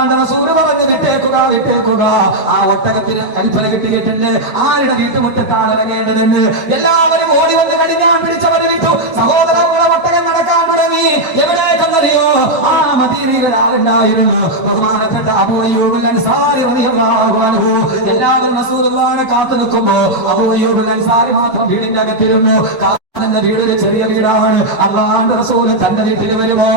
അള്ളാന്റെ റസൂല് പറഞ്ഞു വിട്ടേക്കുക. ആ ഒട്ടകത്തിന് കൽപ്പന കിട്ടിയിട്ടുണ്ട് ആരുടെ വീട്ടുമുറ്റത്താണ് ഇറങ്ങേണ്ടതെന്ന്. എല്ലാവരും ഓടി വന്ന് കടിഞ്ഞാൻ പിടിച്ചവരെ വിട്ടു. സഹോദരങ്ങളെ ഒട്ടകം നടക്കാൻ തുടങ്ങി. എവിടേക്കെന്നറിയോ? ആ മദീനയിൽ ഒരാളുണ്ടായിരുന്നു, ബഹുമാനപ്പെട്ട അബൂ അയ്യൂബ് അൻസാരി റളിയല്ലാഹു അൻഹു. എല്ലാവരും റസൂലുള്ളാഹിനെ കാത്തു നിൽക്കുമ്പോ അബൂ അയ്യൂബ് അൻസാരി മാത്രം വീടിന്റെ അകത്തിരുന്നു. തന്റെ വീടൊരു ചെറിയ വീടാണ്. അള്ളാന്റെ റസൂല് തന്റെ വീട്ടിൽ വരുമോ?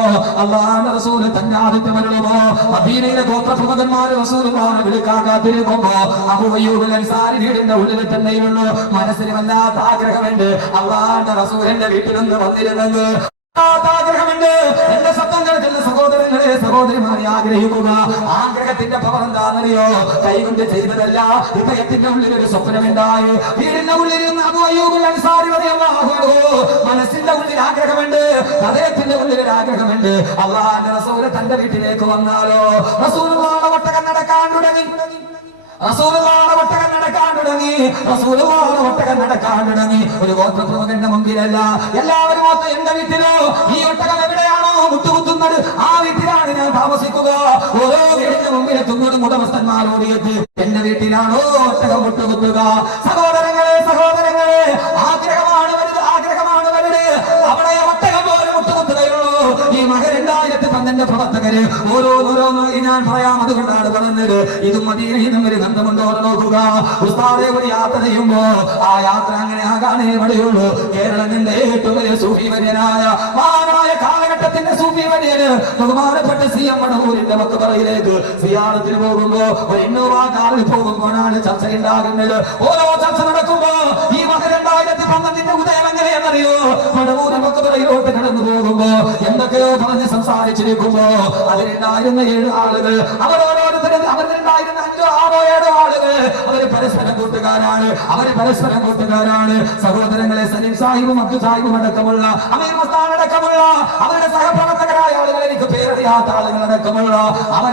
അള്ളാന്റെ റസൂല് തന്റെ ആദിത്യം വരുമോ? മദീനയിലെ ഗോത്രപ്രമുഖന്മാര് റസൂലുള്ളാഹിനെ വിളിക്കാൻ കാത്തിരിക്കുമ്പോ അബൂ അയ്യൂബ് അൻസാരി വീടിന്റെ ഉള്ളിൽ തന്നെയുള്ളൂ. മനസ്സിന് വല്ലാത്ത ആഗ്രഹമുണ്ട് അള്ളാന്റെ റസൂലിന്റെ വീട്ടിൽ നിന്ന് വന്നിരുന്നത്. ആഗ്രഹമുണ്ട്. എന്റെ ശബ്ദം കേൾക്കുന്ന സഹോദരങ്ങളെ സഹോദരിമാരെ ആഗ്രഹിക്കുക. ആഗ്രഹത്തിന്റെ പവർ എന്താണെന്നറിയോ? കൈകൊണ്ട് ചെയ്തതല്ല, ഹൃദയത്തിന്റെ ഉള്ളിൽ ഒരു സ്വപ്നമുണ്ടായി. വീടിന്റെ ഉള്ളിൽ അബൂ അയ്യൂബ് അൻസാരി റളിയല്ലാഹു അൻഹു മനസ്സിന്റെ ഉള്ളിൽ ആഗ്രഹമുണ്ട്, ഹൃദയത്തിന്റെ ഉള്ളിൽ ഒരു ആഗ്രഹമുണ്ട്. അല്ലാഹുവിന്റെ റസൂൽ തന്റെ വീട്ടിലേക്ക് വന്നാലോ? റസൂലുള്ളാഹിയുടെ ഒട്ടകം നടക്കാൻ തുടങ്ങി. ഒരു ഗോത്രപ്രമുഖന്റെ മുമ്പിലല്ല, എല്ലാവരും ഒത്ത് എന്റെ വീട്ടിലോ ഈ ഒട്ടകം എവിടെയാണോ മുട്ടുകുത്തുന്നത് ആ വീട്ടിലാണ് ഞാൻ താമസിക്കുക. ഓരോ വീടിന്റെ മുമ്പിലെത്തുന്നതും ഉടമസ്ഥന്മാരോട് എത്തി എന്റെ വീട്ടിലാണോ ഒട്ടകം മുട്ടുകുത്തുക. സഹോദരങ്ങളെ ആഗ്രഹമാണ് വലുത്. അവിടെ ഒട്ടകം പോലെ മുട്ടുകുത്തുകയുള്ളൂ. ഈ മകൻ 2012 പ്രവർത്തകര് ഓരോന്നോരോന്ന് ഞാൻ പറയാം. അതുകൊണ്ടാണ് പറഞ്ഞത് ഇതും മദീനയും തമ്മിൽ ബന്ധമുണ്ടോ നോക്കുക. ഉസ്താദെ ഒരു യാത്ര ചെയ്യുമ്പോ ആ യാത്ര അങ്ങനെ ആകാനേ വഴിയുള്ളൂ. കേരളത്തിന്റെ ഏറ്റവും വലിയ സൂഫി വര്യനായ മഹാനായ കാലഘട്ടത്തിന്റെ സൂഫി വര്യന് ബഹുമാനപ്പെട്ട CM മടവൂരിന്റെ മക്ബറയിലേക്ക് സിയാറത്തിന് പോകുമ്പോ ഒരു ഇന്നോവാ കാറിൽ പോകുമ്പോഴാണ് ചർച്ചയുണ്ടാകുന്നത്. ഓരോ ചർച്ച നടക്കുമ്പോ ഈ മകൻ 2012 ഉദയം എങ്ങനെയെന്നറിയോ? മടവൂർ മക്ബറയിലോട്ട് കടന്നു പോകുമ്പോ എന്തൊക്കെയോ പറഞ്ഞ് സംസാരിച്ചിരിക്കുമ്പോ അതിലുണ്ടായിരുന്ന 7 ആളുകൾ അവരോരോരുത്തരും അവരിലുണ്ടായിരുന്ന 5 6 7 ആളുകൾ അവര് പരസ്പരം കൂട്ടുകാരാണ്. സഹോദരങ്ങളെ സലീം സാഹിബും അബ്ദു സാഹിബും അടക്കമുള്ള അമീർ മസ്താൻ അടക്കമുള്ള അവരുടെ സഹപ്രവർത്തകരായ ആളുകൾ, എനിക്ക് പേരറിയാത്ത ആളുകൾ അടക്കമുള്ള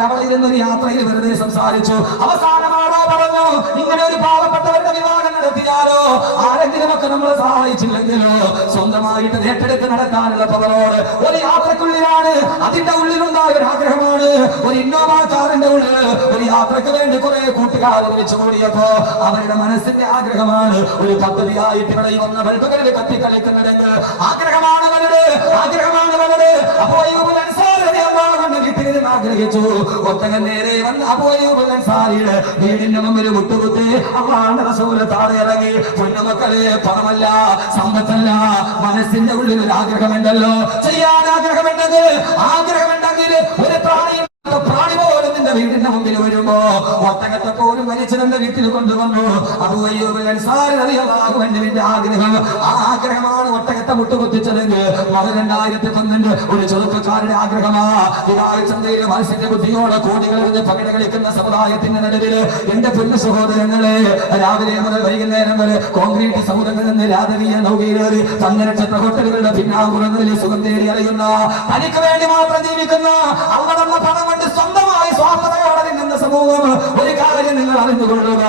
അവരിരുന്നൊരു യാത്രയിൽ വെറുതെ സംസാരിച്ചു. അവസാനമാണോ പറഞ്ഞു ഇങ്ങനെ ഒരു പാവപ്പെട്ടവരുടെ വിവാഹം നടത്തിയാലോ ആരെങ്കിലും ഒക്കെ നമ്മളെ സഹായിച്ചില്ലെങ്കിലോ സ്വന്തമായിട്ട് ഏറ്റെടുത്ത് നടത്താനുള്ള പവറോട് ഒരു യാത്രക്കുള്ളിലാണ്. അതിന്റെ ഉള്ളിലുണ്ടായ ഒരു ആഗ്രഹമാണ്. ഒരു ഇന്നോവ കാറിന്റെ ഉള്ളിൽ ഒരു യാത്രക്ക് വേണ്ടി കുറെ കൂട്ടുകാരെ വിളിച്ചു കൂടിയപ്പോ അവരുടെ മനസ്സിന്റെ ആഗ്രഹമാണ് ഒരു പദ്ധതിയായിട്ട് ഇവിടെ വന്ന ബൾബുകളിൽ കത്തിക്കളിക്കുന്നതെങ്കിൽ ആഗ്രഹമാണ് അവരുടെ. അബൂ അയ്യൂബ് അൻസാരി റളിയല്ലാഹു അൻഹു വീട്ടിൽ ആഗ്രഹിച്ചു. ഒട്ടകം നേരെ വന്ന് അബൂ അയ്യൂബ് അൻസാരിയുടെ വീടിന്റെ മുമ്പിൽ മുട്ടുകുത്തി അല്ലാഹുവിന്റെ റസൂൽ താഴെ ഇറങ്ങി. പൊന്നുമക്കളെ, പണമല്ല, സമ്പത്തല്ല, മനസ്സിന്റെ ഉള്ളിൽ ഒരു ആഗ്രഹമുണ്ടല്ലോ. ചെയ്യാൻ ആഗ്രഹമുണ്ടെങ്കിൽ ഒരു പ്രാണി പോലും നിന്റെ വീടിന്റെ മുമ്പിൽ വരുമ്പോ ഒട്ടകത്തെ പോലും വലിച്ചു നിന്റെ വീട്ടിൽ കൊണ്ടുവന്നു. അബൂ അയ്യൂബ് അൻസാരി റളിയല്ലാഹു അൻഹുവിന്റെ ആഗ്രഹം, ആ ആഗ്രഹമാണ് ഒട്ടകത്തെ മുട്ടുകുത്തിച്ചതെങ്കിൽ 2012 ഒരു ചെറുപ്പക്കാരുടെ ആഗ്രഹമാ. ചന്തയിലെ മത്സ്യന്റെ ബുദ്ധിയോടെ കോടികളെറിഞ്ഞ് പകിട കളിക്കുന്ന സമുദായത്തിന്റെ നടുവിൽ എന്റെ പൊന്നു സഹോദരങ്ങളെ രാവിലെ മുതൽ വൈകുന്നേരം വരെ കോൺക്രീറ്റ് സമുദ്രങ്ങളിൽ നിന്ന് രാധവീയ നൗകയിലേറി 12 നക്ഷത്ര ഹോട്ടലുകളുടെ പിന്നാമ്പുറങ്ങളിൽ സുഖം തേടി അറിയുന്ന തനിക്ക് വേണ്ടി മാത്രം ജീവിക്കുന്ന അവിടെ പണം കൊണ്ട് സ്വന്തമായി സ്വാർത്ഥതയോടെ നിൽക്കുന്ന സമൂഹം, ഒരു കാര്യം നിങ്ങൾ അറിഞ്ഞുകൊള്ളുക.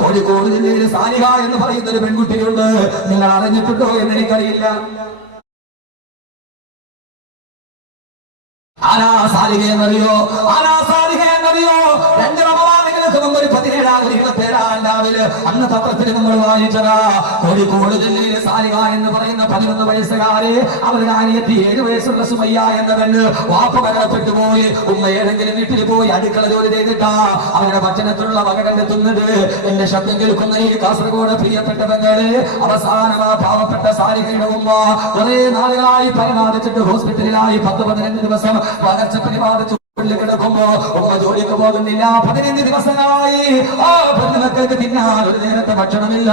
കോഴിക്കോട് ജില്ലയിൽ സാനിഹ എന്ന് പറയുന്ന ഒരു പെൺകുട്ടിയുണ്ട്. നിങ്ങൾ അറിഞ്ഞിട്ടുണ്ടോ എന്ന് എനിക്കറിയില്ല. ആരാ സാലിഹ എന്നറിയോ? 2 റമദാനുകൾക്ക് മുമ്പ് ഒരു 17 27 രാവിലെ അന്ന് പത്രത്തിൽ നമ്മൾ വായിച്ചതാ. കോഴിക്കോട് ജില്ലയിലെ സാലിഹ എന്ന് പറയുന്ന 11 വയസ്സുകാരെ അവരുടെ അനിയത്തി 7 വയസ്സുള്ള സുമയ്യ എന്ന പെണ്ണ് വാപ്പ മരണപ്പെട്ടു പോയി. ഉമ്മ ഏതെങ്കിലും വീട്ടിൽ പോയി അടുക്കള ജോലി ചെയ്തിട്ടാ അവരുടെ ഭക്ഷണത്തിലുള്ള വക കണ്ടെത്തുന്നത്. എന്റെ ശബ്ദം കേൾക്കുന്ന ഈ കാസർഗോഡ് പ്രിയപ്പെട്ട പെങ്ങളെ, അവസാനം ആ പാവപ്പെട്ട സാലിഹയുടെ ഉമ്മ കുറെ നാളുകളായി പരിപാലിച്ചിട്ട് ഹോസ്പിറ്റലിലായി 10-15 ദിവസം പകർച്ചപ്പനി ബാധിച്ചു കിടക്കുമ്പോ ഉമ്മ ജോലിക്ക് പോകുന്നില്ല. 15 ദിവസങ്ങളായി ആ പെണ്ണുമക്കൾക്ക് തിന്നാൻ ഒരു നേരത്തെ ഭക്ഷണമില്ല.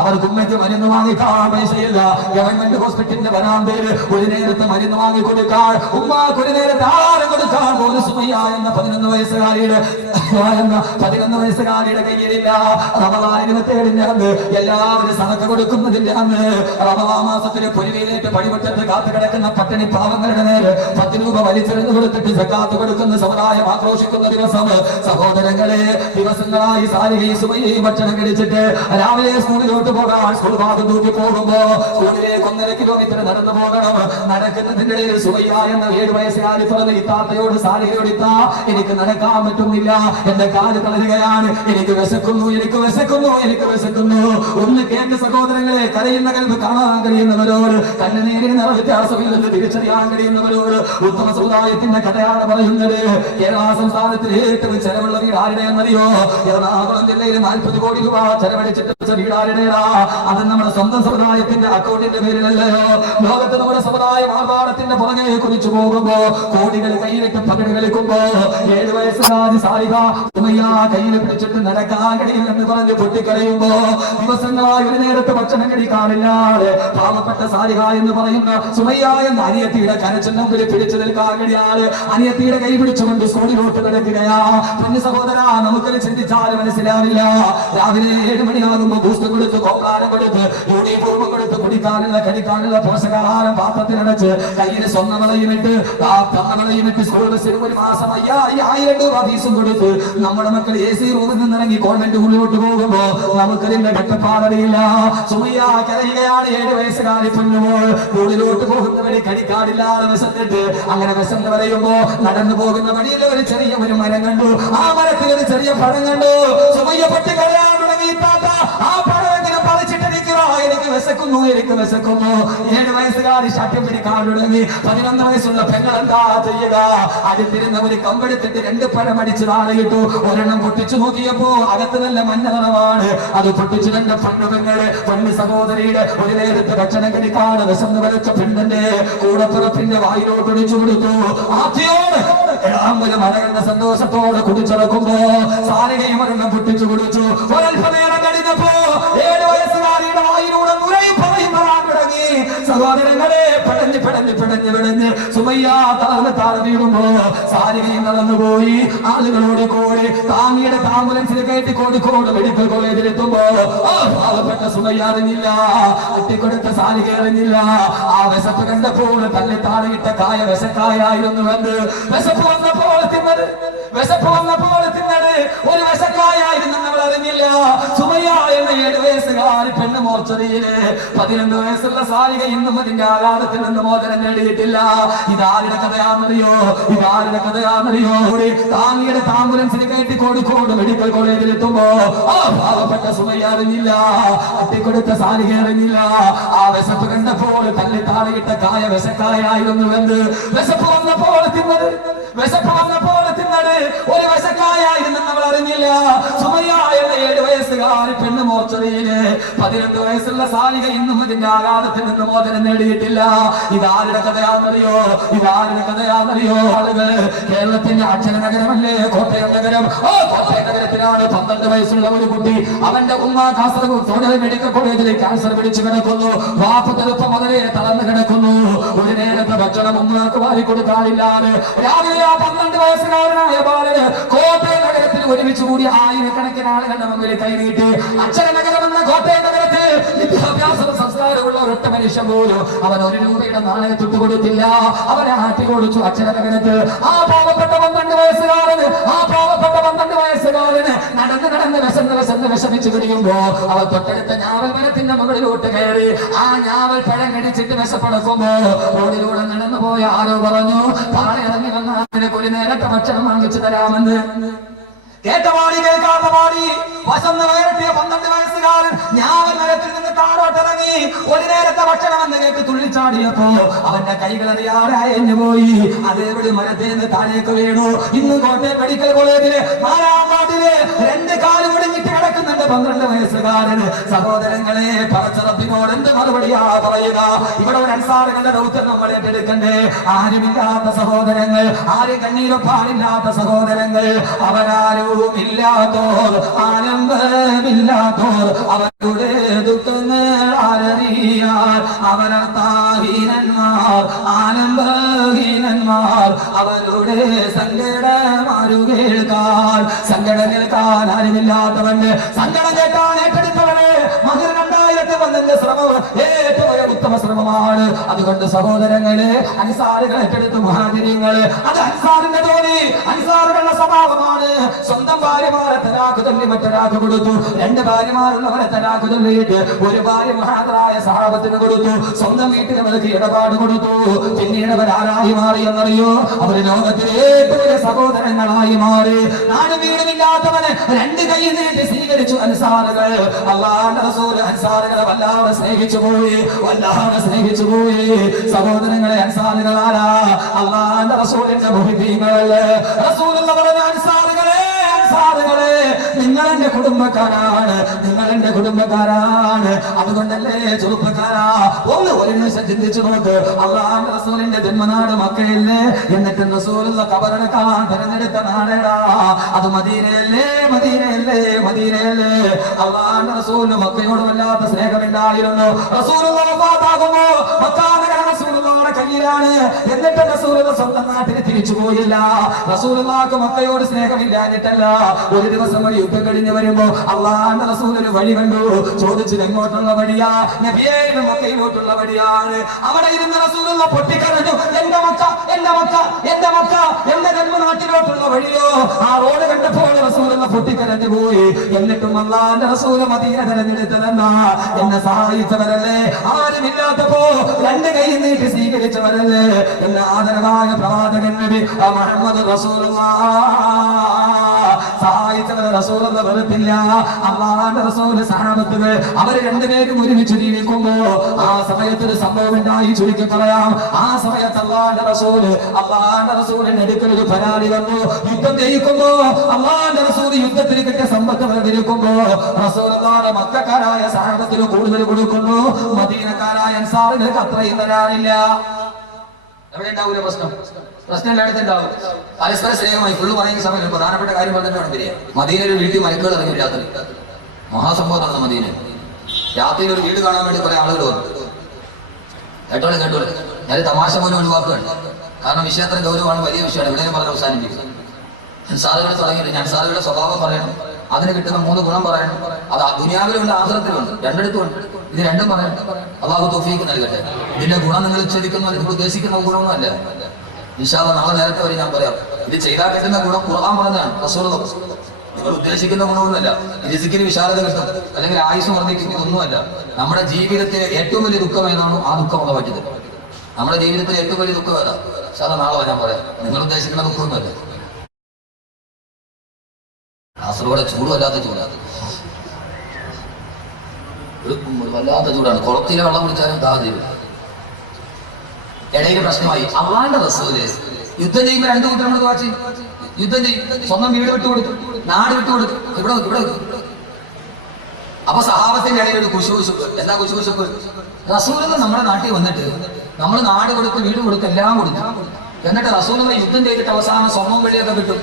അവർക്ക് ഉമ്മയ്ക്ക് മരുന്ന് വാങ്ങിക്കാൻ പൈസയില്ല. ഗവൺമെന്റ് ഹോസ്പിറ്റലിന്റെ വരാന്തയിൽ ഒരു നേരത്തെ മരുന്ന് വാങ്ങി കൊടുക്കാൻ ഉമ്മക്ക് ഒരു നേരത്തെ ആഹാരം കൊടുക്കാൻ പോലും സുമയ്യ എന്ന 11 വയസ്സുകാരിയുടെ കയ്യിലില്ല. റമദാൻ 27 അന്ന് എല്ലാവരും സദഖ കൊടുക്കുന്നതിന്റെ അന്ന് റമദാൻ മാസത്തിന് പൊലിവിയിലേക്ക് പടിപറ്റത്ത് കാത്തു കിടക്കുന്ന പട്ടിണി പാവങ്ങളുടെ നേരെ 10 രൂപ വലിച്ചെറിഞ്ഞു കൊടുത്തിട്ട് സക്കാത്ത് കൊടുക്കുന്ന എന്ന് സമുദായം ആക്രോശിക്കുന്ന ദിവസം സഹോദരങ്ങളെ ദിവസങ്ങളായി സാരികയും സുമയ്യയും ഭക്ഷണം കഴിച്ചിട്ട് രാവിലെ സ്കൂളിലോട്ട് പോകാൻ സ്കൂൾ ഭാഗം തൂക്കി പോകുമ്പോ സ്കൂളിലേക്ക് 1.5 കിലോമീറ്റർ നടന്നു പോകണം. നടക്കുന്നതിന്റെ ഇടയിൽ സുമയ്യ എന്ന 7 വയസ്സുകാരി പറഞ്ഞ ഇത്താത്തയോട് സാരികയോട് ഇത്താ എനിക്ക് നടക്കാൻ പറ്റുന്നില്ല, എന്റെ കാല് തളരുകയാണ്, എനിക്ക് വിശക്കുന്നു, എനിക്ക് വിശക്കുന്നു, എനിക്ക് വിശക്കുന്നു. ഒന്ന് കേട്ട് സഹോദരങ്ങളെ, കരയുന്ന കൽവ് കാണാൻ കഴിയുന്നവരോട് കണ്ണുനീരിന് നിറ വ്യത്യാസമില്ലെന്ന് തിരിച്ചറിയാൻ കഴിയുന്നവരോട് ഉത്തമ സമുദായത്തിന്റെ കഥയാണ് പറയുന്നത്. കേരള സംസ്ഥാനത്തിൽ ഏറ്റവും ചെലവുള്ള വീട് ആരുടെയെന്നറിയോ? എറണാകുളം ജില്ലയിൽ 40 കോടി രൂപ ചെലവഴിച്ചിട്ട് വീട് ആരുടേതാ? അത് നമ്മുടെ സ്വന്തം സമുദായത്തിന്റെ അക്കൗണ്ടിന്റെ പേരിലല്ലയോ? ലോകത്ത് നമ്മുടെ സമുദായം ആർഭാടത്തിന്റെ പുറകെ കുറിച്ചു പോകുമ്പോ കോടികൾ കയ്യിലിട്ട് പകട് കളിക്കുമ്പോ 7 വയസ്സുകാരി സാരിക സുമയ്യ കയ്യിൽ പിടിച്ചിട്ട് നടക്കാൻ കഴിയില്ലെന്ന് പറഞ്ഞ് പൊട്ടിക്കരയുമ്പോ ദിവസങ്ങളായി ഒരു നേരത്തെ ഭക്ഷണം കഴിക്കാനില്ലാതെ പാവപ്പെട്ട സാരിക എന്ന് പറയുന്ന സുമയ്യ എന്ന അനിയത്തിയുടെ കരച്ചിൽ മുമ്പിൽ പിടിച്ചു നിൽക്കാൻ കഴിയാതെ അനിയത്തിയുടെ കൈ പിടിച്ചുകൊണ്ട് സ്കൂളിലോട്ട് നടക്കുകയാ. പിന്നെ സഹോദര, നമുക്കത് ചിന്തിച്ചാൽ മനസ്സിലാവില്ല. രാവിലെ 7 മണിയാകുമ്പോ ബൂസ്റ്റ് കൊടുത്ത്, കോക്കാരം കൊടുത്ത്, യൂണിഫോം കൊടുത്ത്, കുടിക്കാനുള്ള കടിക്കാനുള്ള പോഷകാഹാരം പാത്രത്തിലടച്ച് കയ്യില് സ്വർണ്ണവളയും ഇട്ട് സ്കൂൾ ബസ്സിന് ഒരു മാസം 5000 രൂപ ഫീസും കൊടുത്ത് നമ്മുടെ മക്കൾ AC റൂമിൽ നിന്നിറങ്ങി കോൺവെന്റ് ഉള്ളിലോട്ട് പോകുമ്പോ നമുക്കതിന്റെ കട്ടപ്പാടറിയില്ല. സുമയ്യ കരയുകയാണ്. 7 വയസ്സുകാരി പൊന്നുമോൾ സ്കൂളിലോട്ട് പോകുന്ന വഴി കടിക്കാടില്ലാതെ വിശന്നിട്ട് അങ്ങനെ വിശന്ന് പറയുമ്പോ നടന്നു പോകുന്ന വഴിയിൽ ഒരു ചെറിയ മരം കണ്ടു. ആ മരത്തിൽ ഒരു ചെറിയ പഴം കണ്ടു. സുമയ്യ പൊട്ടി കരയാൻ തുടങ്ങി. ആ പഴം എങ്ങനെ പറിച്ചിട്ട് നിൽക്കുക, എനിക്ക് വിശക്കുന്നു, എനിക്ക് വിശക്കുന്നു. 7 വയസ്സുകാരി ശക്തി പിടിക്കാൻ തുടങ്ങി. 11 വയസ്സുള്ള പെങ്ങൾ എന്താ ചെയ്യുക? അടുത്തിരുന്ന ഒരു കമ്പെടുത്തിട്ട് 2 പഴം അടിച്ച് താഴെയിട്ടു. ഒരെണ്ണം പൊട്ടിച്ചു നോക്കിയപ്പോ അകത്ത് നല്ല മഞ്ഞ നിറമാണ്. അത് പൊട്ടിച്ചു 2 പെണ്ണുപെങ്ങള് പൊന്നു സഹോദരിയുടെ ഒരു നേരത്തെ ഭക്ഷണം കഴിക്കാതെ വിശന്ന് വരച്ച പെണ്ണിന്റെ കൂടപ്പുറത്തിന്റെ വായിലോട്ട് ഒഴിച്ചു കൊടുത്തു. ആദ്യോട് മഴകളുടെ സന്തോഷത്തോടെ കുടിച്ചിറക്കുമ്പോ സാരികയും ഒരെണ്ണം പൊട്ടിച്ചു കുടിച്ചു. ഒരൽപ്പനേരം കഴിഞ്ഞപ്പോ 7 വയസ്സുകാരിയുടെ വായിലൂടെ നുരയും പറയുന്നതാൻ തുടങ്ങി. സഹോദരങ്ങളെ, പിടഞ്ഞ് സുമയ്യ താഴെ വീഴുമ്പോ സാരികയും നടന്നുപോയി. ആളുകളോട് കോടി താങ്ങിയുടെ ആംബുലൻസിൽ കയറ്റി കോഴിക്കോട് മെഡിക്കൽ കോളേജിലെത്തുമ്പോ പാവപ്പെട്ട സുമയ്യ അറിഞ്ഞില്ല, അട്ടിക്കൊടുത്ത സാരിക അറിഞ്ഞില്ല. ആ വിശപ്പ് കണ്ടപ്പോൾ തല്ലി താഴെയിട്ട കായ വിശക്കായായിരുന്നു എന്ന്. വിശപ്പ് വന്നപ്പോൾ തിന്നത് ഒരു വിശക്കായായിരുന്നു നമ്മൾ അറിഞ്ഞില്ല. സുമയ്യ എന്ന 7 വയസ്സുകാരി പെണ്ണ് മോർച്ചറിയില് 11 വയസ്സുള്ള സാരിക ഇന്നും അതിന്റെ ആഘാതത്തിൽ നിന്ന് മോചനം നേടിയിട്ടില്ല. ഇതാരുടെ കഥയാണെന്നറിയോ? താങ്ങിയുടെ ആംബുലൻസിന് കയറ്റി കോഴിക്കോട് മെഡിക്കൽ കോളേജിൽ എത്തുമ്പോ പാവപ്പെട്ട സുമയ്യ അറിഞ്ഞില്ല, അട്ടിക്കൊടുത്ത സാരിക അറിഞ്ഞില്ല. ആ വിശപ്പ് കണ്ടപ്പോൾ തല്ലി താഴെയിട്ട കായ വിശക്കായായിരുന്നു എന്ന്. വിശപ്പ് വന്നപ്പോൾ തിന്നത് ഒരു വിശക്കായായിരുന്നു നമ്മൾ അറിഞ്ഞില്ല. സുമയ്യ എന്ന 7 വയസ്സുകാരി പെണ്ണ് മോർച്ചറിയില് 11 വയസ്സുള്ള സാരിക ഇന്നും അതിന്റെ ആഘാതത്തിൽ നിന്ന് മോചനം നേടിയിട്ടില്ല. ഇതാരുടെ കഥയാണെന്നറിയോ? ആളുകൾ കേരളത്തിന്റെ അക്ഷര നഗരമല്ലേ കോട്ടയം നഗരം? കോട്ടയം നഗരത്തിലാണ് 12 വയസ്സുള്ള ഒരു കുട്ടി. അവന്റെ ഉമ്മ കാസർഗോഡ് മെഡിക്കൽ കോളേജിൽ ക്യാൻസർ പിടിച്ചു കിടക്കുന്നു. വാപ്പ് ചെറുപ്പം മുതലേ തളർന്നു കിടക്കുന്നു. ഒരു നേരത്തെ ഭക്ഷണം ഉമ്മക്ക് വാരി കൊടുക്കാനില്ലാതെ രാവിലെ ആ 12 വയസ്സുകാരനായ ബാലന് കോട്ടയം നഗരത്തിൽ ഒരുമിച്ച് കൂടി ആയിരക്കണക്കിന് ആളുകളുടെ മുമ്പിൽ കൈനീട്ടി. അക്ഷര നഗരം എന്ന കോട്ടയം നഗരത്തിൽ വിദ്യാഭ്യാസ സംസ്കാരമുള്ള ഒരൊറ്റ മനുഷ്യൻ പോലും അവൻ 1 രൂപയുടെ നാണയത്തൊട്ട് കൊടുത്തില്ല. അവനെ ആട്ടി കൊടുത്തു അക്ഷര നഗരത്തിൽ. ആ പാവപ്പെട്ട 12 വയസ്സുകാരന് നടന്ന് വിഷമിച്ചു കഴിയുമ്പോ അവ തൊട്ടടുത്ത ഞാവൽ മരത്തിന്റെ മുകളിലോട്ട് കയറി ആ ഞാവൽ പഴം കടിച്ചിട്ട് വിശപ്പടക്കുമ്പോ റോഡിലൂടെ നടന്നു പോയ ആരോ പറഞ്ഞു, താഴെ ഇറങ്ങി വന്ന നിനക്ക് ഒരു നേരത്തെ ഭക്ഷണം വാങ്ങിച്ചു തരാമെന്ന്. കേട്ട പാടി കേൾക്കാത്ത പാടി വശന്ന് വയറട്ടിയ 12 വയസ്സുകാരൻ ഞാവൽ മരത്തിൽ നിന്ന് താഴോട്ടിറങ്ങി. ഒരു നേരത്തെ ഭക്ഷണം എന്ന് കേട്ട് തുള്ളിച്ചാടിയപ്പോ അവന്റെ കൈകൾ അറിയാതെ അയഞ്ഞു പോയി. അതേപടി മരത്തിൽ നിന്ന് താഴേക്ക് വീണു. ഇന്ന് കോട്ടയം മെഡിക്കൽ കോളേജിലെ 4-ാം വാർഡില് 2 കാല് മുടങ്ങിട്ട് കിടക്കുന്നുണ്ട് 12 വയസ്സുകാരൻ. സഹോദരങ്ങളെ, പറച്ചറപ്പിനോട് എന്ത് മറുപടിയാ പറയുക? ഇവിടെ ഒരു അൻസാറുകളുടെ ദൗത്യം നമ്മൾ ഏറ്റെടുക്കണ്ടേ? ആരുമില്ലാത്ത സഹോദരങ്ങൾ, ആരും കണ്ണീരൊപ്പാനില്ലാത്ത സഹോദരങ്ങൾ, അവരാരും ഇല്ലാത്തോർ, ആലംബമില്ലാത്തോർ, അവരുടെ ദുഃഖങ്ങൾ ആരറിയാൻ, അവരത്താഹീനന്മാർ, ആലംബഹീനന്മാർ, അവരുടെ സങ്കടം ആരു കേൾക്കാൻ? സങ്കടം കേൾക്കാൻ ആരുമില്ലാത്തവന്, സങ്കടം കേൾക്കാൻ ഏറ്റെടുത്തവന് മകർ 2000 കൊണ്ടുവന്നതിന്റെ ശ്രമം ഏറ്റവും ഒരു ഉത്തമ ശ്രമമാണ്. അതുകൊണ്ട് സഹോദരങ്ങളെ, അൻസാറുകൾ ഏറ്റെടുത്ത് മുഹാജിരിങ്ങൾ, അത് അൻസാറിന്റെ തോന്നി, അൻസാറുകളുടെ സ്വഭാവമാണ്. സ്വന്തം ഭാര്യമാരെ തലാഖ് ചൊല്ലി മറ്റൊരാൾക്ക് കൊടുത്തു. 2 ഭാര്യമാരുള്ളവരെ തലാഖ് ചൊല്ലിയിട്ട് ഒരു ഭാര്യ മഹാദരായ സഹാബത്തിന് കൊടുത്തു. സ്വന്തം വീട്ടിലവർക്ക് ഇടപാട് കൊടുത്തു. പിന്നീട് അവർ ആരായി മാറി എന്നറിയോ? അവർ ലോകത്തിലെ ഏറ്റവും വലിയ സഹോദരങ്ങളായി മാറി. നാടും വീടുമില്ലാത്തവനെ 2 കൈ നീട്ടി സ്വീകരിച്ചു അൻസാറുകൾ. അല്ലാഹുവിന്റെ റസൂൽ അൻസാറുകളെ വല്ലാതെ സ്നേഹിച്ചു പോയി, വല്ലാതെ സ്നേഹിച്ചു പോയി. സഹോദരങ്ങളെ, അൻസാറുകളാരാ? അല്ലാഹുവിന്റെ റസൂലിന്റെ മുഹിബീങ്ങളല്ലേ. റസൂലുള്ള പറഞ്ഞ അൻസാറുകളെ, അൻസാറുകളെ, നിങ്ങൾ എന്റെ കുടുംബക്കാരാണ്, നിങ്ങൾ എന്റെ കുടുംബക്കാരാണ്. അതുകൊണ്ടല്ലേ ചെറുപ്പക്കാരാ, ഒരു നിമിഷം ചിന്തിച്ചു നോക്ക്. അല്ലാഹുവിന്റെ റസൂലിന്റെ ജന്മനാട് മക്കയല്ലേ, എന്നിട്ട് റസൂലുള്ള ഖബറടക്കാൻ തെരഞ്ഞെടുത്ത നാടേടാ അത് മദീനയല്ലേ, മദീനയല്ലേ, മദീനയല്ലേ. അല്ലാഹുവിന്റെ റസൂലിന് മക്കയോട് വല്ലാത്ത സ്നേഹമുണ്ടായിരുന്നു. റസൂലുള്ള വഫാത്താകുമ്പോ മക്ക നഗരം റസൂലുള്ളാഹിയുടെ കയ്യിലാണ്. എന്നിട്ട് റസൂലുള്ള സ്വന്തം നാട്ടിൽ തിരിച്ചു പോയില്ല. റസൂലുള്ളാഹിക്ക് മക്കയോട് സ്നേഹമില്ലാഞ്ഞിട്ടല്ല. ഒരു ദിവസം വഴി യുദ്ധം കഴിഞ്ഞ് വരുമ്പോ അല്ലാഹുവിന്റെ റസൂൽ ഒരു വഴി കണ്ടു. ചോദിച്ചത് എങ്ങോട്ടുള്ള വഴിയാ? നബിയേ, മക്കയിലോട്ടുള്ള വഴിയാണ്. അവിടെ ഇരുന്ന് റസൂലുള്ള പൊട്ടിക്കരഞ്ഞു, എന്റെ മക്ക, എന്റെ മക്ക, എന്റെ മക്ക, എന്റെ ജന്മനാട്ടിലോട്ടുള്ള വഴിയോ? ആ റോഡ് കണ്ടപ്പോൾ റസൂലുള്ള പൊട്ടിക്കരഞ്ഞു പോയി. എന്നിട്ടും അല്ലാഹുവിന്റെ റസൂൽ മദീന തെരഞ്ഞെടുത്തതെന്നാ? എന്നെ സഹായിച്ചവരല്ലേ, ആരുമില്ലാത്തപ്പോ 2 കൈ നീട്ടി സ്വീകരിച്ചവരല്ലേ എന്ന ആദരവായ പ്രവാചകൻ നബി മുഹമ്മദ് റസൂലുള്ളാഹ്. സഹായിച്ചവരെ റസൂലുള്ള വെറുപ്പില്ല. അല്ലാഹുവിന്റെ റസൂൽ സഹാബത്തുകൾ അവര് 2 പേരും ഒരുമിച്ച് ജീവിക്കുമ്പോ ആ സമയത്ത് ഒരു സംഭവം ഉണ്ടായി. ചുരുക്കി പറയാം, ആ സമയത്ത് അല്ലാഹുവിന്റെ റസൂലിന്റെ അടുക്കൽ ഒരു പരാതി വന്നു. യുദ്ധം ജയിക്കുമ്പോ അല്ലാഹുവിന്റെ റസൂൽ യുദ്ധത്തിൽ കിട്ടിയ സമ്പത്ത് വേർതിരിക്കുമ്പോ റസൂലുള്ളാഹിയുടെ മക്കക്കാരായ സഹാബത്തിന് കൂടുതൽ കൊടുക്കുന്നു, മദീനക്കാരായ അൻസാറുകൾക്ക് അത്രയും തരാറില്ല. എവിടെ ഉണ്ടാവൂല പ്രശ്നം? പ്രശ്നം എല്ലായിടത്തും ഉണ്ടാവും. പരസ്പര സ്നേഹമായി ഫുള്ള് പറയുന്ന സമയത്ത് പ്രധാനപ്പെട്ട കാര്യം പറഞ്ഞിട്ട് വേണം വരിക. മദീനയിൽ ഒരു വീട്ടിൽ മലക്കുകൾ ഇറങ്ങി രാത്രി. മഹാസംഭവം നടന്നു മദീനയിൽ. രാത്രിയിൽ ഒരു വീട് കാണാൻ വേണ്ടി കുറെ ആളുകൾ വന്നു. കേട്ടോളെ കേട്ടോളെ, ഞാൻ തമാശ പോലും ഒഴിവാക്കുകയാണ്. കാരണം വിഷയത്തിന് ഗൗരവമാണ്, വലിയ വിഷയമാണ്. ഇവിടെ പറഞ്ഞ് അവസാനിപ്പിക്കും. അൻസാറുകൾ തുടങ്ങിയിട്ട് ഞാൻ അൻസാറുകളുടെ സ്വഭാവം പറയണം, അതിന് കിട്ടുന്ന 3 ഗുണം പറയണം. അത് ദുനിയാവിലുണ്ട്, ആഖിറത്തിലുണ്ട്, രണ്ടിടത്തുമുണ്ട്. ഇത് രണ്ടും പറയണം. അല്ലാഹു തൗഫീഖ് നൽകട്ടെ. ഇതിന്റെ ഗുണം നിങ്ങൾ ഉച്ചരിക്കുന്ന, നിങ്ങൾ ഉദ്ദേശിക്കുന്ന ഗുണമൊന്നും അല്ല. ഇൻഷാ അല്ലാഹ് നാളെ നേരത്തെ വരെ ഞാൻ പറയാം. ഇത് ചെയ്താൽ കിട്ടുന്ന ഗുണം ഖുർആൻ പറഞ്ഞതാണ്. റസൂലുള്ളാഹി നിങ്ങൾ ഉദ്ദേശിക്കുന്ന ഗുണമൊന്നുമല്ല. റിസ്കിന് വിശാലത കിട്ടും, അല്ലെങ്കിൽ ആയുസ് വർദ്ധിക്കും, ഇതൊന്നുമല്ല. നമ്മുടെ ജീവിതത്തിലെ ഏറ്റവും വലിയ ദുഃഖം ഏതാണോ ആ ദുഃഖം ഉള്ള പറ്റിയത്. നമ്മുടെ ജീവിതത്തിലെ ഏറ്റവും വലിയ ദുഃഖം ഏതാ? പക്ഷെ അത് നാളെ വരാൻ പറയാം. നിങ്ങൾ ഉദ്ദേശിക്കുന്ന ദുഃഖമൊന്നുമല്ല. കാസർഗോഡ് ചൂട് വല്ലാത്ത ചൂടാണ്, വല്ലാത്ത ചൂടാണ്. കുളത്തിലെ വെള്ളം കുടിച്ചാലും ദാഹം. ഇടയിൽ പ്രശ്നമായി. അള്ളാന്റെ റസൂല് യുദ്ധം ചെയ്യുമ്പോൾ 2 കൂട്ടരോട് വാച്ച് യുദ്ധം ചെയ്യും. സ്വന്തം വീട് വിട്ടുകൊടുത്തു, നാട് വിട്ടുകൊടുത്തു, ഇവിടെ ഇവിടെ. അപ്പൊ സഹാബത്തിന്റെ ഇടയിൽ ഒരു കുശുകുശുക്ക്. എന്താ കുശുകുശുക്ക്? റസൂലുള്ള നമ്മുടെ നാട്ടിൽ വന്നിട്ട് നമ്മൾ നാട് കൊടുത്ത്, വീട് കൊടുത്ത്, എല്ലാം കൊടുത്തു. എന്നിട്ട് റസൂലുള്ള യുദ്ധം ചെയ്തിട്ട് അവസാനം സ്വർണ്ണവും വെള്ളിയൊക്കെ കിട്ടും.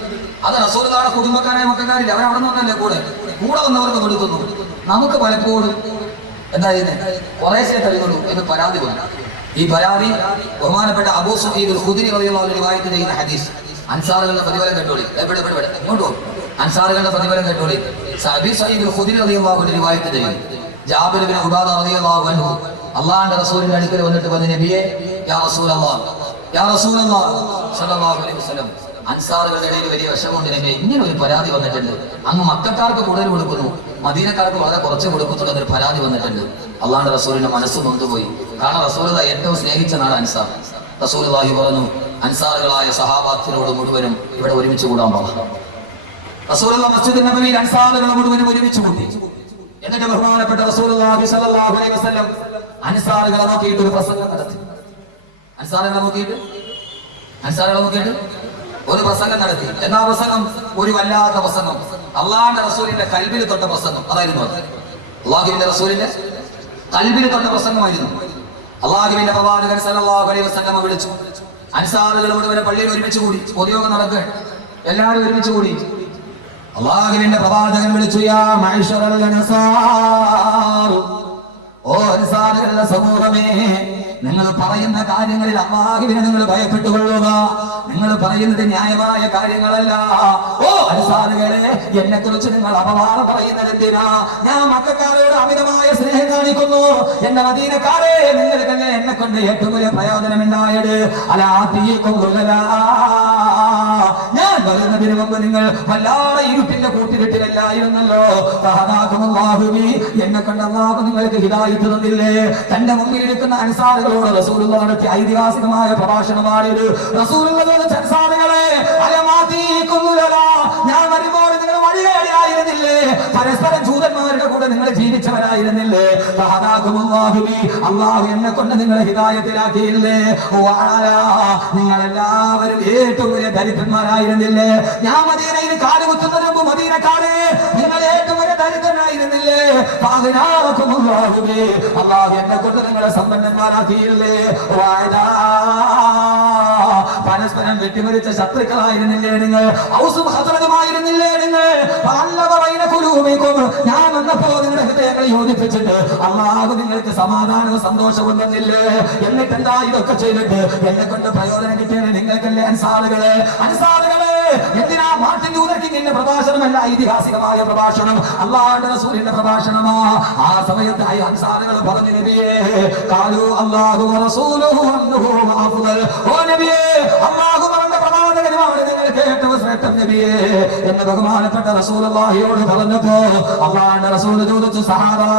അത് റസൂലുള്ളാഹിയുടെ കുടുംബക്കാരായ മക്കാരില്ല, അവരവിടെ നിന്നല്ലേ കൂടെ വന്നവർക്ക് കൊടുക്കുന്നു. നമുക്ക് പലപ്പോഴും എന്തായിരുന്നു കുറേശ്ശേ തരുന്നുള്ളൂ എന്ന് പരാതി വന്നു. ഈ പരാതി ബഹുമാനപ്പെട്ട അബൂ സഈദ് ഖുദരി റളിയല്ലാഹു അൻഹു റിവായത്ത് ചെയ്യുന്ന ഹദീസ്. അൻസാറുകളുടെ പ്രതിഫലം കേട്ടോളി. എവിടെ ഇങ്ങോട്ട് പോകും. അൻസാറുകളുടെ പ്രതിഫലം കേട്ടോളി. അബൂ സഈദ് ഖുദരി റളിയല്ലാഹു അൻഹു റിവായത്ത് ചെയ്യുന്നു. ജാബിർ ഇബ്നു ഉബാദ റളിയല്ലാഹു അൻഹു അല്ലാഹുവിന്റെ റസൂലിന്റെ അടുക്കൽ വന്നിട്ട് പറഞ്ഞു, നബിയേ, യാ റസൂലല്ലാഹ്, യാ റസൂലല്ലാഹ് സ്വല്ലല്ലാഹു അലൈഹി വസല്ലം, അൻസാറുകളുടെ ഇടയിൽ വലിയ വിഷമമുണ്ട് നബിയേ. ഇങ്ങനെ ഒരു പരാതി വന്നിട്ടുണ്ട്. അങ്ങ് മക്കക്കാർക്ക് കൂടുതൽ കൊടുക്കുന്നു, മദീനക്കാർക്ക് വളരെ കുറച്ച് കൊടുക്കുന്നുണ്ട് എന്നൊരു പരാതി വന്നിട്ടുണ്ട്. അള്ളാഹുവിന്റെ റസൂലിന്റെ മനസ്സ് നൊന്തുപോയി. കാരണം റസൂലുള്ളാഹി ഏറ്റവും സ്നേഹിച്ച നാട് അൻസാർ. റസൂലുള്ളാഹി പറഞ്ഞു, അൻസാറുകളായ സഹാബാത്തിനോട് മുഴുവനും ഇവിടെ ഒരുമിച്ച് കൂടാൻ പറഞ്ഞു. റസൂലുള്ളാഹി മസ്ജിദ് നബവിയിൽ അൻസാറുകളെ മുഴുവനും ഒരുമിച്ച് കൂട്ടി. എന്നിട്ട് ബഹുമാനപ്പെട്ട റസൂലുള്ളാഹി സ്വല്ലല്ലാഹു അലൈഹി വസല്ലം അൻസാറുകളെ നോക്കിയിട്ട് ഒരു പ്രസംഗം നടത്തി. അൻസാറുകളെ നോക്കിയിട്ട് ഒരു പ്രസംഗം നടത്തി. എന്നാ പ്രസംഗം? ഒരു വല്ലാത്ത പ്രസംഗം, അള്ളാഹുവിന്റെ റസൂലിന്റെ കൽബിൽ തൊട്ട പ്രസംഗം. അതായിരുന്നു അത്. അള്ളാഹുവിന്റെ റസൂലിന്റെ കൽബിൽ തൊട്ട പ്രസംഗമായിരുന്നു. അള്ളാഹുവിന്റെ പ്രവാചകൻ സല്ലല്ലാഹു അലൈഹി വസല്ലം വിളിച്ചു. അൻസാറുകൾ മുഴുവൻ പള്ളിയിൽ ഒരുമിച്ച് കൂടി. പൊതുയോഗം നടക്കുക, എല്ലാവരും ഒരുമിച്ച് കൂടി. അള്ളാഹുവിന്റെ പ്രവാചകൻ വിളിച്ചു, യാ മഅ്ശറൽ അൻസാർ, ഓ അൻസാറുകളുടെ സമൂഹമേ, നിങ്ങൾ പറയുന്ന കാര്യങ്ങളിൽ അല്ലാഹുവിനെ നിങ്ങൾ ഭയപ്പെട്ടുകൊള്ളുക. നിങ്ങൾ പറയുന്നത് ന്യായമായ കാര്യങ്ങളല്ല. ഓ അൻസാറുകളെ, എന്നെ കുറിച്ച് നിങ്ങൾ അപവാദം പറയുന്നത് എന്തിനാ? ഞാൻ മക്കക്കാരോട് അമിതമായ സ്നേഹം കാണിക്കുന്നു. എന്റെ മദീനക്കാരെ, നിങ്ങൾക്കല്ലേ എന്നെ കൊണ്ട് ഏറ്റവും വലിയ പ്രയോജനമുണ്ടായത്? ഞാൻ വരുന്നതിന് മുമ്പ് നിങ്ങൾ വല്ലാതെ ഇരുട്ടിന്റെ കൂട്ടിരിട്ടിലല്ലായിരുന്നല്ലോ. എന്നെ കൊണ്ട് അല്ലാഹു നിങ്ങൾക്ക് ഹിദായത്ത് തന്നില്ലേ? തന്റെ മുമ്പിൽ ഇരിക്കുന്ന അൻസാറുകളോട് റസൂലുള്ള നടത്തിയ ഐതിഹാസികമായ പ്രഭാഷണമാണിത്. റസൂലുള്ളാഹിയുടെ അൻസാറുകളെ, ഞാൻ വരുമ്പോൾ നിങ്ങൾ വഴികേടിയായിരുന്നില്ലേ? പരസ്പരം ജൂതന്മാരുടെ കൂടെ നിങ്ങൾ ജീവിച്ചവരായിരുന്നില്ലേ? അല്ലാഹു എന്നെ കൊണ്ട് നിങ്ങളെ ഹിദായത്തിലാക്കിയില്ലേ? നിങ്ങളെല്ലാവരും ഏറ്റവും വലിയ ദരിദ്രന്മാരായിരുന്നില്ലേ? ഞാൻ മദീനയിൽ കാലുകുത്തുന്നതിന് മുമ്പ് മദീനക്കാരെ, നിങ്ങൾ ഏറ്റവും വലിയ ദരിദ്രനായിരുന്നില്ലേ? അല്ലാഹു എന്നെ കൊണ്ട് നിങ്ങളെ സമ്പന്നന്മാരാക്കിയില്ലേ? പരസ്പരം വെട്ടിമരിച്ച ശത്രുക്കളായിരുന്നില്ലേ നിങ്ങൾ? ഔസും ഹസറതുമായിരുന്നില്ലേ നിങ്ങൾ? ഞാൻ വന്നപ്പോ നിങ്ങളുടെ ഹൃദയങ്ങളെ യോജിപ്പിച്ചിട്ട് അല്ലാഹു നിങ്ങൾക്ക് സമാധാനവും സന്തോഷവും തന്നില്ലേ? എന്നിട്ട് എന്താ ഇതൊക്കെ ചെയ്തിട്ട് എന്നെ കൊണ്ട് പ്രയോജനം കിട്ടിയത് നിങ്ങൾക്കല്ലേ? അൻസാറുകളെ, എന്തിനാ മാർട്ടിൻ ലൂതർ കിങ്ങിന്റെ പ്രഭാഷണമല്ല ഐതിഹാസികമായ പ്രഭാഷണം, അല്ലാഹുവിന്റെ റസൂലിന്റെ പ്രഭാഷണമാ. ആ സമയത്ത് അൻസാറുകൾ പറഞ്ഞു, നബിയേ, ഖാലു അല്ലാഹു വറസൂലുഹു അൻഹു അഫ്ളൽ. ഓ നബിയേ, അല്ലാഹു പറഞ്ഞ പ്രവാചകനുമാണ് നിങ്ങൾക്ക് ഏറ്റവും ശ്രേഷ്ഠൻ നബിയേ എന്ന് ബഹുമാനപ്പെട്ട റസൂലുള്ളാഹിയോട് പറഞ്ഞപ്പോ അല്ലാഹുവിന്റെ റസൂൽ ചോദിച്ചു, സഹാബാ,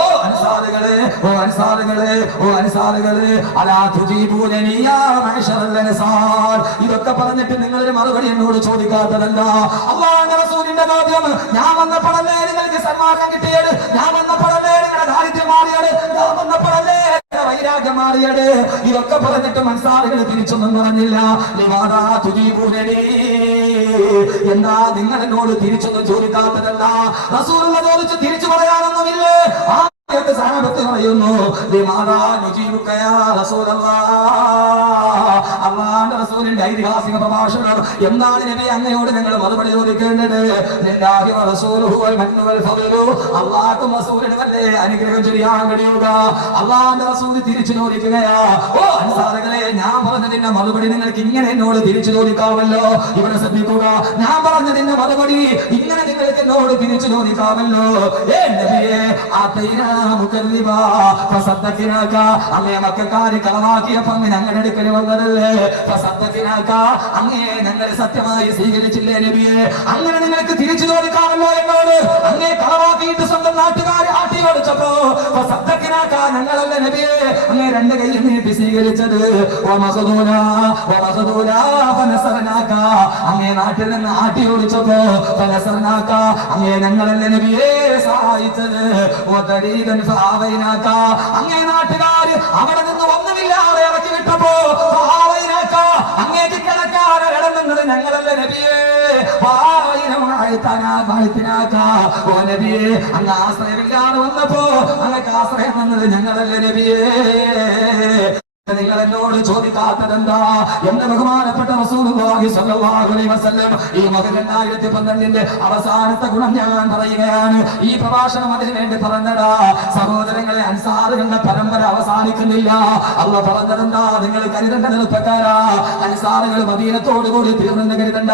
ഓ അൻസാറുകളെ, ഓ അൻസാറുകളെ, ഓ അൻസാറുകളെ, അലാ തുജീബൂനനി യാ മഅശറൽ അൻസാർ. ഇതൊക്കെ പറഞ്ഞിട്ട് നിങ്ങളൊരു മറുപടി എന്നോട് ചോദിക്കാത്തതെന്താ? അല്ലാഹുവിന്റെ റസൂലിന്റെ ചോദ്യം, ഞാൻ വന്നപ്പോഴല്ലേ നിങ്ങൾക്ക് സന്മാർഗം കിട്ടിയത്? ഞാൻ വന്നപ്പോഴല്ലേ നിങ്ങളുടെ ദാരിദ്ര്യം മാറിയത്? ഞാൻ വന്നപ്പോഴല്ലേ വൈരാഗ്യം മാറിയത്? ഇതൊക്കെ പറഞ്ഞിട്ട് അൻസാറുകൾ തിരിച്ചൊന്നും പറഞ്ഞില്ല. ലിമാദാ തുജീബൂനനി, എന്താ നിങ്ങൾ എന്നോട് തിരിച്ചൊന്നും ചോദിക്കാത്തതെന്താ? റസൂലുള്ളാഹി ചോദിച്ചു തിരിച്ചു പറയാനൊന്നുമില്ലേ? സഹാബത്ത് പറയുന്നു, അല്ലാഹുവിന്റെ റസൂലിന്റെ ഐതിഹാസിക പ്രഭാഷണം എന്താണ് നബി അങ്ങയോട് ഞങ്ങൾ മറുപടി ചോദിക്കേണ്ടത്? അല്ലാഹും റസൂലിനും അല്ലേ അനുഗ്രഹം ചെയ്യാൻ കഴിയുക? അല്ലാഹുവിന്റെ റസൂൽ തിരിച്ചു ചോദിക്കുകയാ, ഓ അൻസാറുകളെ, ഞാൻ പറഞ്ഞതിന്റെ മറുപടി നിങ്ങൾക്ക് ഇങ്ങനെ എന്നോട് തിരിച്ചു ചോദിക്കാമല്ലോ. ഇവിടെ ശ്രദ്ധിക്കുക, ഞാൻ പറഞ്ഞതിന്റെ മറുപടി ഇങ്ങനെ നിങ്ങൾക്ക് എന്നോട് തിരിച്ചു ചോദിക്കാമല്ലോ. അങ്ങേ മക്കാര് കളവാക്കിയപ്പോ ഞങ്ങളുടെ അടുക്കൽ വന്നതല്ലേ? അങ്ങേ ഞങ്ങൾ സത്യമായി സ്വീകരിച്ചില്ലേ നബിയെ? അങ്ങനെ നിങ്ങൾക്ക് തിരിച്ചു ചോദിക്കാമല്ലോ എന്നോട്. അങ്ങേ കളവാക്കിയിട്ട് സ്വന്തം നാട്ടുകാരെ ആട്ടി ഓടിച്ചപ്പോ ഞങ്ങളല്ല നബിയെ അങ്ങേ രണ്ട് കൈയിൽ നീട്ടി സ്വീകരിച്ചത്. അങ്ങേ നാട്ടിൽ നിന്ന് ആട്ടി ഓടിച്ചപ്പോ അങ്ങേ ഞങ്ങളല്ല നബിയെ സഹായിച്ചത്. അങ്ങേ നാട്ടുകാര് അവിടെ നിന്ന് ഒന്നുമില്ലാതെ ഇറക്കി വിട്ടപ്പോ അങ്ങേക്ക് കിടക്കാനിടന്നത് ഞങ്ങളല്ല നബിയേ. അങ്ങ് ആശ്രയമില്ലാതെ വന്നപ്പോ അങ്ങക്ക് ആശ്രയം വന്നത് ഞങ്ങളല്ല നബിയേ. നിങ്ങൾ എന്നോട് ചോദിക്കാത്തതെന്താ എന്ന് ബഹുമാനപ്പെട്ട റസൂലുള്ളാഹി സ്വല്ലല്ലാഹു അലൈഹി വസല്ലം ഈ 2012 അവസാനത്തെ ഗുണം ഞാൻ പറയുകയാണ്. ഈ പ്രഭാഷണം അതിനു വേണ്ടി പറഞ്ഞടാ. സഹോദരങ്ങളെ, അൻസാറുകളുടെ പരമ്പര അവസാനിക്കുന്നില്ല. അല്ലാഹു പറഞ്ഞതെന്താ? നിങ്ങൾ കരുതേണ്ട ചെറുപ്പക്കാരാ, അൻസാറുകൾ മദീനത്തോടുകൂടി തീർന്നെന്ന് കരുതണ്ട.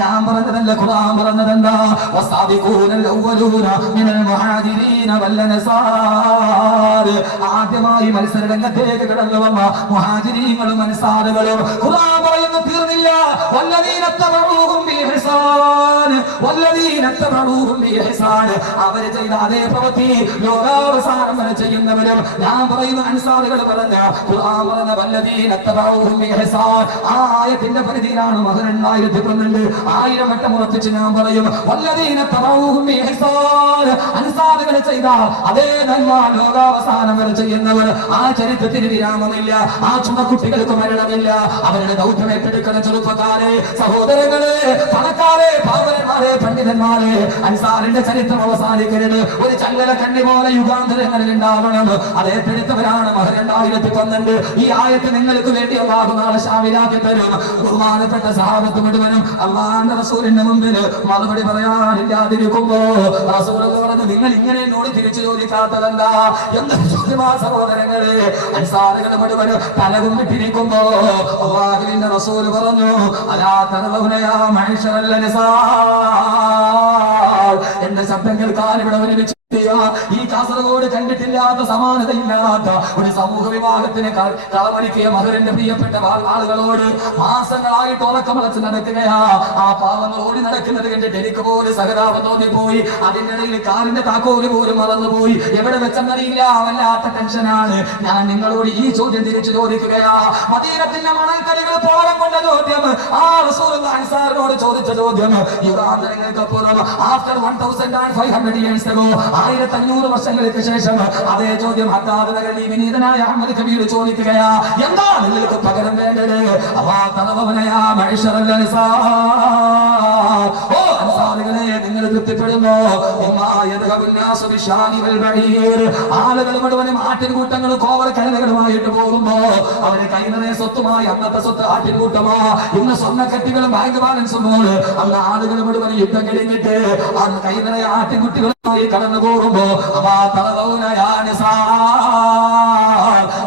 ഞാൻ പറഞ്ഞതല്ല, ഖുർആൻ പറഞ്ഞതെന്താ? വസാബിഖൂനൽ അവ്വലൂന മിനൽ മുഹാജിരീന വൽ അൻസാർ. ആദ്യമായി മത്സരരംഗത്തേക്ക് കടന്നു വന്ന മുഹാജിരീങ്ങളും അൻസാറുകളും. ഖുർആൻ പറയുന്നു തീർന്നില്ല. വല്ലദീന തബഊഹും ബിഇഹ്സാൻ, വല്ലദീന തബഊഹും ബിഇഹ്സാൻ. അവർ ചെയ്ത അതേ പ്രവൃത്തി ലോകാവസാനം വരെ ചെയ്യുന്നവരും. ഞാൻ പറയുന്ന അൻസാറുകൾ പറഞ്ഞ ഖുർആൻ പറഞ്ഞ വല്ലദീന തബഊഹും ബിഇഹ്സാൻ ആ ആയത്തിന്റെ പരിധിയിലാണ്. 2012 1000 വട്ടം ഉറപ്പിച്ച് ഞാൻ പറയും, വല്ലദീന തബഊഹും ബിഇഹ്സാൻ. അൻസാറുകൾ ചെയ്ത അതേ നന്മ ലോകാവസാനം വരെ ചെയ്യുന്നവർ. ആ ചരിത്രത്തിന് വിരാമമില്ല. ആ ചുമക്കുട്ടികൾക്ക് മരണമില്ല. അവരുടെ ദൗത്യം ഏറ്റെടുക്കുന്ന ചെറുപ്പക്കാരെ, സഹോദരങ്ങളെ, പണക്കാരെ, പാവരന്മാരെ, ഉസ്താദുമാരെ, പണ്ഡിതന്മാരെ, അൻസാറിന്റെ ചരിത്രം അവസാനിക്കരുത്. ഒരു ചങ്ങല കണ്ണി പോലെ യുഗാന്തരങ്ങളിൽ ഉണ്ടാവണം. അത് ഏറ്റെടുത്തവരാണ് മഹർ 2012. ഈ ആയത്ത് നിങ്ങൾക്ക് വേണ്ടി അല്ലാഹു നാളെ ശാമിലാക്കി തരും. ബഹുമാനപ്പെട്ട സഹാബത്ത് മുഴുവനും അല്ലാഹുവിന്റെ റസൂലിന്റെ മുമ്പിൽ മറുപടി പറയാനില്ലാതിരിക്കുമ്പോ റസൂൽ പറഞ്ഞു, നിങ്ങൾ ഇങ്ങനെ എന്നോട് തിരിച്ചു ചോദിക്കാത്തതെന്താ? എന്തൊരു ചോദ്യമാ സഹോദരങ്ങളെ. അൻസാറുകൾ മുഴുവനും തലകുമ്പിട്ടിരിക്കുമ്പോ അല്ലാഹുവിന്റെ റസൂൽ പറഞ്ഞു, അലാ തറവൗനയാ മഅ്ശറൽ അൻസാർ. എന്റെ ശബ്ദം കേൾക്കാൻ ഇവിടെ ഒരുമിച്ച് ഈ കാസർഗോഡ് കണ്ടിട്ടില്ലാത്ത സമാനതയില്ലാത്ത ഒരു സമൂഹ വിവാഹത്തിന് കളമൊരുക്കിയ മഹറിന്റെ പ്രിയപ്പെട്ട ആളുകളോട് മാസങ്ങളായിട്ട് ഉറക്കമളച്ച് നടക്കുകയാ. ആ പാവങ്ങൾ ഓടി നടക്കുന്നത് കണ്ടിട്ട് എനിക്ക് പോലും സഹതാപം തോന്നിപ്പോയി. അതിന്റെ ഇടയിൽ കാറിന്റെ താക്കോല് പോലും മറന്നുപോയി. എവിടെ വെച്ചെന്നറിയില്ല. വല്ലാത്ത ടെൻഷനാണ്. ഞാൻ നിങ്ങളോട് ഈ ചോദ്യം തിരിച്ചു ചോദിക്കുകയാ. മദീനത്തിന്റെ മണൽത്തരികൾ പോളം കൊണ്ട ചോദ്യം, ആ റസൂലുള്ളാഹി അൻസാറിനോട് ചോദിച്ച ചോദ്യം, യുഗാന്തരങ്ങൾക്കപ്പുറം ആഫ്റ്റർ 1500 years ago, 1500 വർഷങ്ങൾക്ക് ശേഷം അതേ ചോദ്യം ഹദ്ദാദ് നഗരി വിനീതനായ അഹ്മദ് കബീർ ചോദിക്കുകയാ. എന്താ നിങ്ങൾക്ക് പകരം വേണ്ടത്? അല്ലാ തറവനയാ മഅ്ശറൽ അൻസാർ. ഓ അൻസാറുകളെ, നിങ്ങൾ തൃപ്തിപ്പെടുന്നോ? ആളുകൾ മുഴുവനും ആട്ടിൻകൂട്ടങ്ങളും കോവർ കഴുതകളുമായിട്ട് പോകുമ്പോ അവര് കൈനിറയെ സ്വത്തുമായി, അന്നത്തെ സ്വത്ത് ആട്ടിൻകൂട്ടമാ. ഇന്ന് സ്വർണ്ണക്കെട്ടികളും ബാങ്ക് ബാലൻസും പോലെ അന്ന് ആളുകൾ മുഴുവനും യുദ്ധം കഴിഞ്ഞിട്ട് അന്ന് കൈനിറയെ ആട്ടിൻകുട്ടികളുമായി കടന്നു പോകുമ്പോ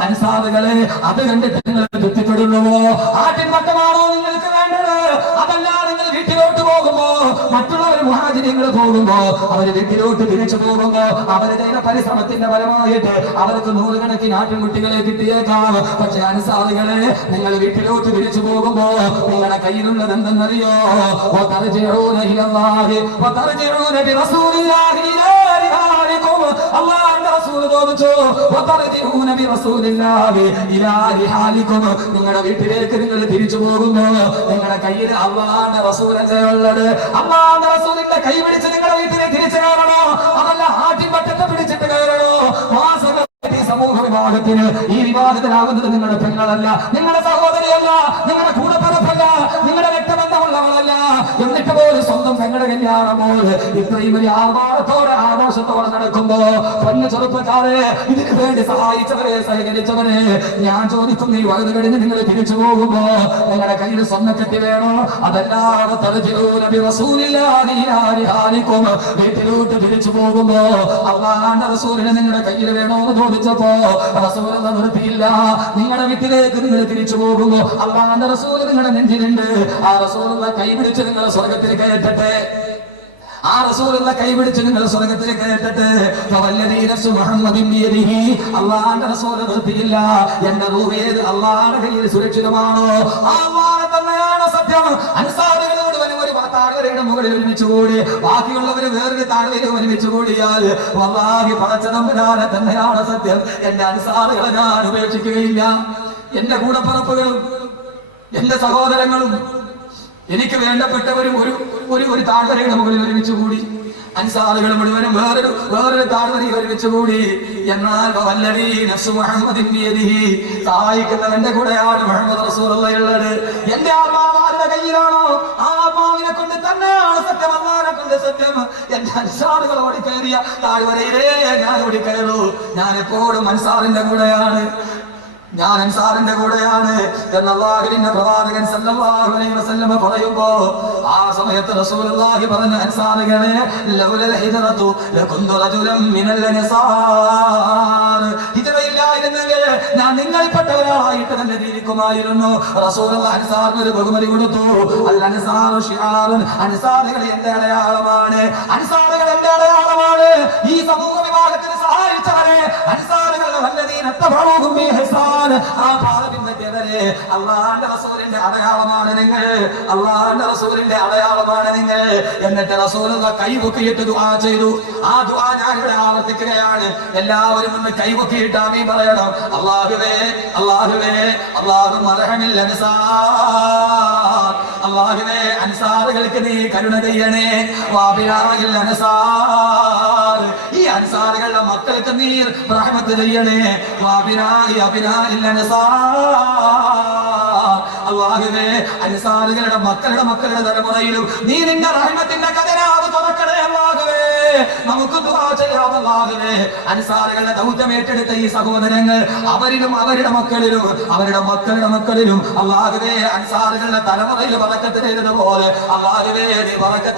അൻസാറുകളെ, അത് കണ്ടിട്ട് നിങ്ങൾ തൃപ്തിപ്പെടുന്നുവോ? ആട്ടിൻപട്ടമാണോ നിങ്ങൾക്ക് വേണ്ടത്? അതല്ല, നിങ്ങൾ വീട്ടിലോട്ട് പോകുമ്പോ, മറ്റുള്ളവർ മുഹാജിരികൾ പോകുമ്പോ, അവര് വീട്ടിലോട്ട് തിരിച്ചു പോകുമ്പോ അവര് ചെയ്ത പരിശ്രമത്തിന്റെ ഫലമായിട്ട് അവർക്ക് 100 കണക്കിന് ആട്ടിൻകുട്ടികളെ കിട്ടിയേക്കാം. പക്ഷെ അൻസാറുകളെ, നിങ്ങൾ വീട്ടിലോട്ട് തിരിച്ചു പോകുമ്പോ നിങ്ങളുടെ കയ്യിലുള്ളത് എന്തെന്നറിയോ? നിങ്ങളുടെ വീട്ടിലേക്ക് നിങ്ങൾ തിരിച്ചു പോകുമ്പോ നിങ്ങളുടെ കയ്യിൽ അല്ലാഹുവിന്റെ റസൂലല്ലേ ഉള്ളത്. അല്ലാഹുവിന്റെ റസൂലിന്റെ കൈ പിടിച്ച് നിങ്ങളുടെ വീട്ടിലേക്ക് തിരിച്ചു കയറണോ? അതല്ല ആട്ടിൻപറ്റത്തെ പിടിച്ചിട്ട് കയറണോ? സമൂഹ വിവാഹത്തിന് ഈ വിവാഹത്തിലാകുന്നത് നിങ്ങളുടെ പെങ്ങളല്ല, നിങ്ങളുടെ സഹോദരിയല്ല, നിങ്ങളുടെ കൂടപ്പിറപ്പല്ല, നിങ്ങളുടെ രക്തബന്ധമുള്ളവളല്ല. എന്നിട്ട് പോലും സ്വന്തം പെങ്ങളുടെ കല്യാണമോ ഇത്രയും വലിയ ആഘോഷത്തോടെ ആഘോഷത്തോടെ നടക്കുമ്പോ പൊന്നു ചെറുപ്പക്കാരെ, ഇതിനു വേണ്ടി സഹായിച്ചവരെ, സഹകരിച്ചവരെ, ഞാൻ ചോദിക്കുന്നു, ഈ വഴുത് കഴിഞ്ഞ് നിങ്ങൾ തിരിച്ചു പോകുമ്പോ നിങ്ങളുടെ കയ്യിൽ സ്വർണ്ണക്കെട്ടി വേണോ? അതല്ലാതെ വീട്ടിലോട്ട് തിരിച്ചു പോകുമ്പോ അല്ലാഹുവിന്റെ റസൂലിനെ നിങ്ങളുടെ കയ്യിൽ വേണോ എന്ന് ചോദിച്ചപ്പോ റസൂൽ നിർത്തിയില്ല. നിങ്ങളുടെ വീട്ടിലേക്ക് നിങ്ങൾ തിരിച്ചു പോകുമ്പോ അല്ലാഹുവിന്റെ റസൂൽ നിങ്ങളുടെ നെഞ്ചിലുണ്ട്. ആ റസൂലുള്ള കൈ പിടിച്ച് നിങ്ങളെ സ്വർഗത്തിൽ കയറ്റട്ടെ. ആ റസൂലുള്ള കൈ പിടിച്ച് നിങ്ങൾ സ്വർഗത്തിൽ കയറ്റട്ടെ. അല്ലാഹുവിന്റെ റസൂൽ നിർത്തിയില്ല. എന്റെ റൂഹ് അല്ലാഹുവിന്റെ കയ്യിൽ സുരക്ഷിതമാണോ? അല്ലാഹു തന്നെയാണ് സത്യം. അൻസാറുകളോട് ഒരു താഴ്വരയുടെ മുകളിൽ ഒരുമിച്ച് കൂടി ബാക്കിയുള്ളവര് വേറൊരു താഴ്വര ഒരുമിച്ച് കൂടിയാൽ വല്ലാഹി പടച്ച തമ്പുരാനെ തന്നെയാണ് സത്യം. എന്റെ അൻസാറുകളെ ഞാൻ ഉപേക്ഷിക്കുകയില്ല. എന്റെ കൂടപ്പിറപ്പുകളും എന്റെ സഹോദരങ്ങളും എനിക്ക് വേണ്ടപ്പെട്ടവരും ഒരു താഴ്വരയുടെ മുകളിൽ ഒരുമിച്ച് കൂടി. അൻസാറുകൾ മുഴുവനും വേറൊരു താഴ്വരയിൽ ഒരുമിച്ച് കൂടി. എന്നാൽ സഹായിക്കുന്നവന്റെ കൂടെയാണ് മുഹമ്മദ് റസൂലുള്ളാഹിയുള്ളത്. എന്റെ ആത്മാവാരുടെ കയ്യിലാണോ? ആ ആത്മാവിനെ കൊണ്ട് തന്നെയാണ് സത്യം, അല്ലാഹുവിനെ കൊണ്ട് സത്യം. എന്റെ അൻസാറുകൾ ഓടിക്കയറിയ താഴ്വരയിലേ ഞാൻ ഓടിക്കയറൂ. ഞാൻ എപ്പോഴും അൻസാറിന്റെ കൂടെയാണ്, ഞാൻ അൻസാറിന്റെ കൂടെയാണ് എന്ന് അല്ലാഹുവിന്റെ പ്രവാചകൻ സല്ലല്ലാഹു അലൈഹി വസല്ലം പറയുമ്പോ ആ സമയത്ത് റസൂലുള്ളാഹി പറഞ്ഞു, അൻസാറുകളെ, ലൗലൽ ഹിജ്റതു ലകുന്തു റജുലൻ മിനൽ അൻസാർ. ഹിജ്റയില്ലായിരുന്നെങ്കിൽ ഞാൻ നിങ്ങളിൽപ്പെട്ട ഒരാളായിട്ട് തന്നെ ജീവിക്കുമായിരുന്നു. റസൂലുള്ളാഹി അൻസാറിന് ഒരു ബഹുമതി കൊടുത്തു. അൽ അൻസാറു ശിആറുൻ. അൻസാറുകൾ എന്റെ അടയാളമാണ്, അൻസാറുകൾ എന്റെ അടയാളമാണ്. ഈ സമൂഹ വിഭാഗത്തിന് സഹായിച്ചവരെ അൻസാറുകൾ വല്ലദീന തബഉഹും ബിഇഹ്സാൻ. ആ പാദപിൻപറ്റിയവരെ അല്ലാഹുവിന്റെ റസൂലിന്റെ അടയാളമാണ് നിങ്ങൾ, അല്ലാഹുവിന്റെ റസൂലിന്റെ അടയാളമാണ് നിങ്ങൾ. എന്നിട്ട് റസൂലുള്ള കൈപൊക്കിയിട്ട് ദുആ ചെയ്തു. ആ ദുആ ഞാൻ ഇവിടെ ആവർത്തിക്കുകയാണ്. എല്ലാവരും ഒന്ന് കൈപൊക്കിയിട്ട് ആമീൻ പറയണം. അല്ലാഹുവേ, അല്ലാഹുവേ, അല്ലാഹുമ്മ അർഹമിൽ അൻസാർ. അല്ലാഹുവേ, അൻസാറുകൾക്ക് നീ കരുണ ചെയ്യണേ. വാബിലാഹിൽ അൻസാർ. ഈ അൻസാറുകളുടെ മക്കൾക്ക് നീ റഹ്മത്ത് ചെയ്യണേ. വാബിനായി അബിനാഹിൽ അൻസാർ. അല്ലാഹുവേ അൻസാറുകളുടെ മക്കളുടെ തലമുറയിലും നീ നിന്റെ റഹ്മത്തിന്റെ ഖജനാവ് തുറക്കണേ അല്ലാഹുവേ. നമുക്ക് ദുആ ചെയ്യാം അല്ലാഹുവേ. അൻസാറുകളുടെ ദൗത്യം ഏറ്റെടുത്ത ഈ സഹോദരങ്ങൾ അവരിലും അവരുടെ മക്കളിലും അല്ലാഹുവേ അൻസാറുകളുടെ തലമുറയിൽ ബറക്കത്ത് ചെയ്തതുപോലെ അല്ലാഹുവേ നീ ബറക്കത്ത്